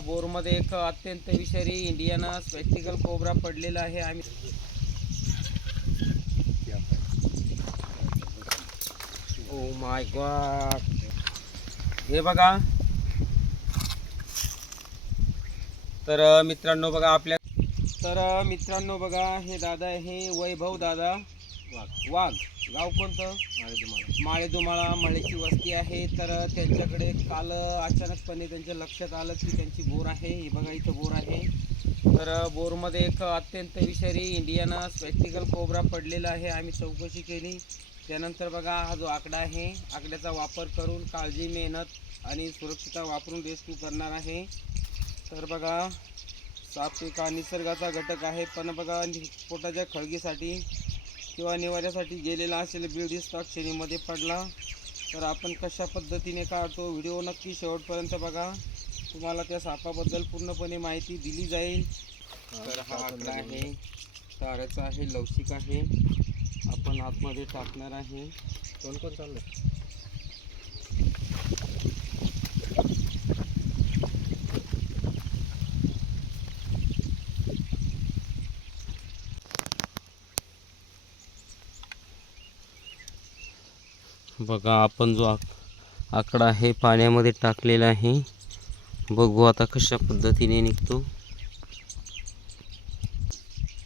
बोरमध्ये एक अत्यंत विषारी इंडियन स्पेक्टिकल कोब्रा पडलेला आहे. आम्ही ओ माय गॉड, हे बघा. तर मित्रांनो बघा, हे दादा हे वैभव दादा वाघ. गाव कोणतं? माळेदुमाळा मळेची वस्ती आहे. तर त्यांच्याकडे काल अचानकपणे त्यांच्या लक्षात आलं की त्यांची बोर आहे. ही बघा, इथं बोर आहे. तर बोरमध्ये एक अत्यंत विषारी इंडियन स्पेक्टिकल कोब्रा पडलेला आहे. आम्ही चौकशी केली. त्यानंतर बघा, हा जो आकडा आहे, आकड्याचा वापर करून काळजी, मेहनत आणि सुरक्षितता वापरून रेस्क्यू करणार आहे. तर बघा, साप एका निसर्गाचा घटक आहे, पण बघा पोटाच्या खळगीसाठी किंवा निवाऱ्यासाठी गेलेला असेल, बिळदिसता क्षणीमध्ये पडला. तर आपण कशा पद्धतीने काढतो, व्हिडिओ नक्की शेवटपर्यंत बघा. तुम्हाला त्या सापाबद्दल पूर्णपणे माहिती दिली जाईल. तर हा आकडा आहे, ताराचा आहे, लवचिक आहे. आपण आतमध्ये टाकणार आहे. कोण चाललं? बघा, आपण जो आकडा आहे पाण्यामध्ये टाकलेला आहे. बघू आता कशा पद्धतीने निघतो.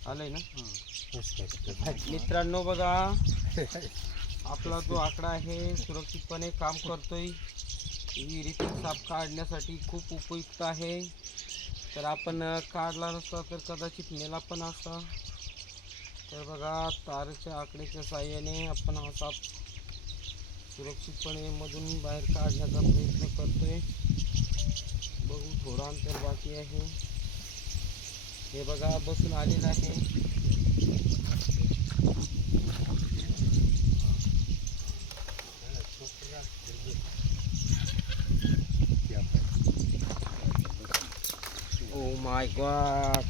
आलंय ना मित्रांनो? बघा, आपला जो आकडा आहे सुरक्षितपणे काम करतोय. विहिरीतील साप काढण्यासाठी खूप उपयुक्त आहे. तर आपण काढला नसता तर कदाचित मेला पण असता. तर बघा, तारेच्या आकड्याच्या साहाय्याने आपण हा साप सुरक्षितपणे मधून बाहेर काढण्याचा प्रयत्न करतोय. बघू, थोडा अंतर बाकी आहे. हे बघा, बसून आलेला आहे. ओ माय गॉड,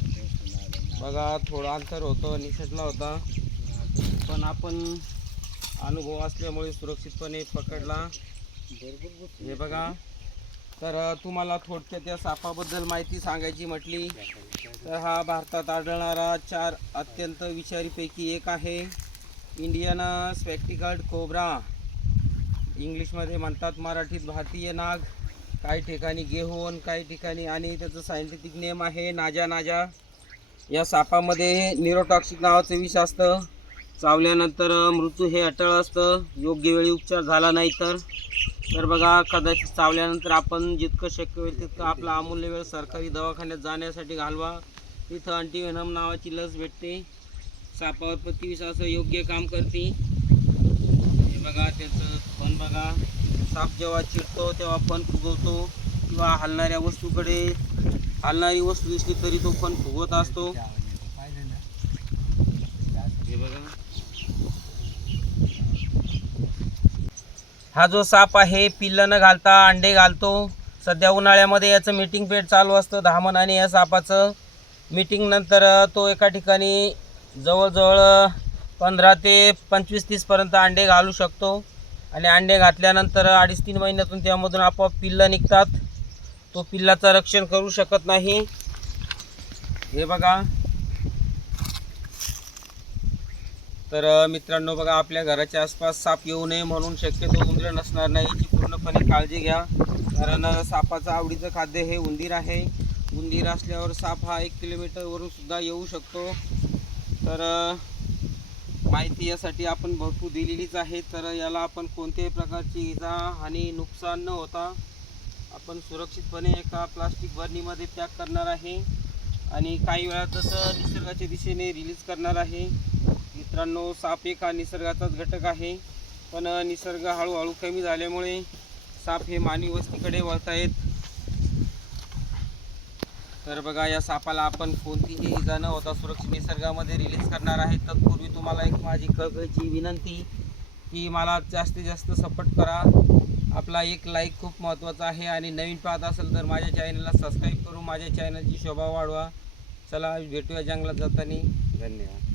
बघा, थोडा अंतर होतं, निसटला होता, पण आपण अनुभव असल्यामुळे सुरक्षितपणे पकडला. हे बघा, तर तुम्हाला थोडक्यात या सापाबद्दल माहिती सांगायची म्हटली तर हा भारतात आढळणारा 4 अत्यंत विषारीपैकी एक आहे. इंडियन स्पेक्टिकल्ड कोब्रा, इंग्लिशमध्ये म्हणतात, मराठीत भारतीय नाग, काही ठिकाणी गेहोन, काही ठिकाणी, आणि त्याचं सायंटिफिक नेम आहे नाजा. या सापामध्ये न्यूरोटॉक्सिक नावाचं विष असतं. चावल्यानंतर मृत्यू हे अटळ असतं, योग्य वेळी उपचार झाला नाही तर बघा, कदाचित चावल्यानंतर आपण जितकं शक्य होईल तितकं आपला अमूल्य वेळ सरकारी दवाखान्यात जाण्यासाठी घालवा. तिथं अँटीव्हेनम नावाची लस भेटते. सापावर प्रतिविषाचं योग्य काम करते. हे बघा, त्याचं पण बघा, साप जेव्हा चिडतो तेव्हा फण फुगवतो, किंवा हलणाऱ्या वस्तूकडे हलणारी वस्तू दिसली तरी तो फण फुगवत असतो. हे बघा, हा जो साप आहे पिल्लं न घालता अंडे घालतो. सध्या उन्हाळ्यामध्ये याचं मीटिंग पिरियड चालू असतं 10 महिन्यांनी. या सापाचं मीटिंग नंतर तो एका ठिकाणी जवळजवळ 15 ते 25-30 पर्यंत अंडे घालू शकतो. आणि अंडे घातल्यानंतर 2.5-3 महिन्यातून त्यामधून आपोआप पिल्लं निघतात. तो पिल्लाचं रक्षण करू शकत नाही. हे बघा, तर मित्रांनो बघा, आपल्या घराच्या आसपास साप येऊ नये म्हणून शक्यतो उंदीर नसणार नाही याची पूर्णपणे काळजी घ्या. कारण सापाचं आवडीचं खाद्य हे उंदीर आहे. उंदीर असल्यावर साप हा 1 किलोमीटरवरून सुद्धा येऊ शकतो. तर माहिती यासाठी आपण भरपूर दिलेलीच आहे. तर याला आपण कोणत्याही प्रकारची इजा, हानी, नुकसान न होता आपण सुरक्षितपणे एका प्लास्टिक बरणीमध्ये पॅक करणार आहे आणि काही वेळातच निसर्गाच्या दिशेने रिलीज करणार आहे. मित्रांनो, साप एक हा निसर्गाचाच घटक आहे, पण निसर्ग हळूहळू कमी झाल्यामुळे साप हे मानवी वस्तीकडे वळत आहेत. तर बघा, या सापाला आपण कोणतीही इजा न होता सुरक्षित निसर्गामध्ये रिलीज करणार आहे. तत्पूर्वी तुम्हाला एक माझी कळकळीची विनंती की मला जास्तीत जास्त सपोर्ट करा. आपला एक लाईक खूप महत्त्वाचा आहे. आणि नवीन पाहत असेल तर माझ्या चॅनलला सबस्क्राईब करून माझ्या चॅनलची शोभा वाढवा. चला, भेटूया जंगलात जाताना. धन्यवाद.